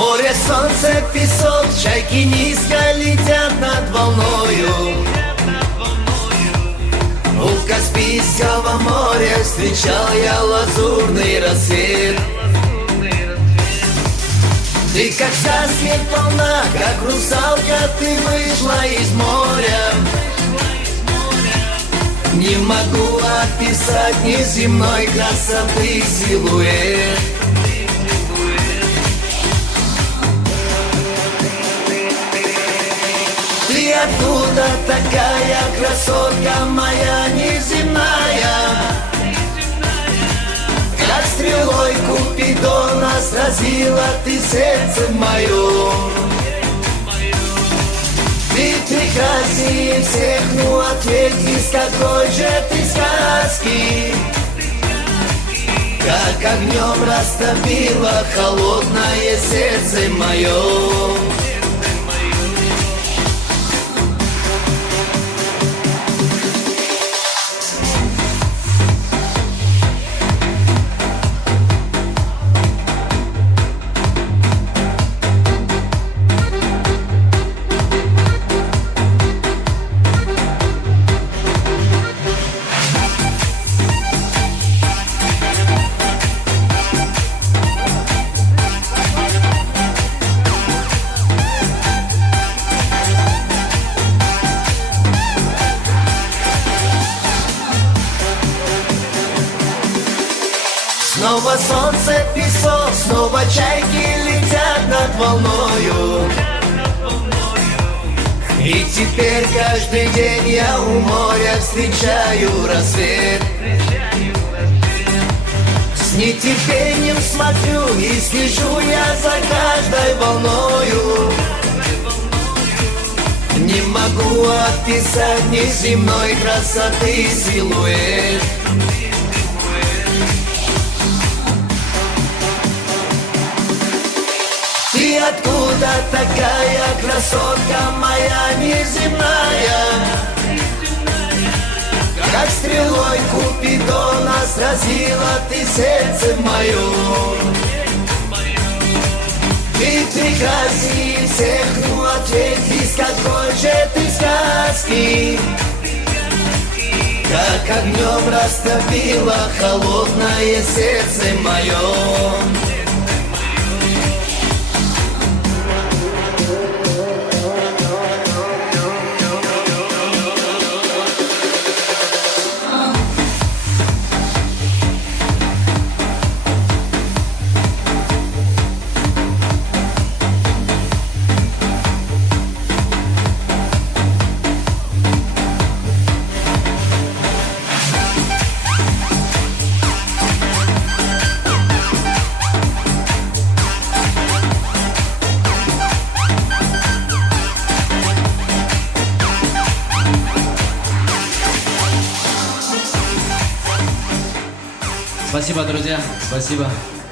Море, солнце, песок, чайки низко летят над волною. У Каспийского моря встречал я лазурный рассвет. Ты как засвет полна, как русалка, ты вышла из моря. Не могу описать неземной красоты силуэт. Ты откуда такая красотка моя неземная? Как стрелой Купидона сразила ты сердце мое. Ты прекраснее всех, ну ответь, из какой же ты сказки? Как огнем растопило холодное сердце мое. Снова солнце, песок, снова чайки летят над волною. И теперь каждый день я у моря встречаю рассвет. С нетерпением смотрю и слежу я за каждой волною. Не могу описать неземной красоты силуэт. Ты откуда такая красотка моя неземная? Как стрелой Купидона сразила ты сердце мое. Ты прекраснее всех, ну ответь, из какой же ты сказки? Как огнем растопило холодное сердце мое. Спасибо, друзья, спасибо.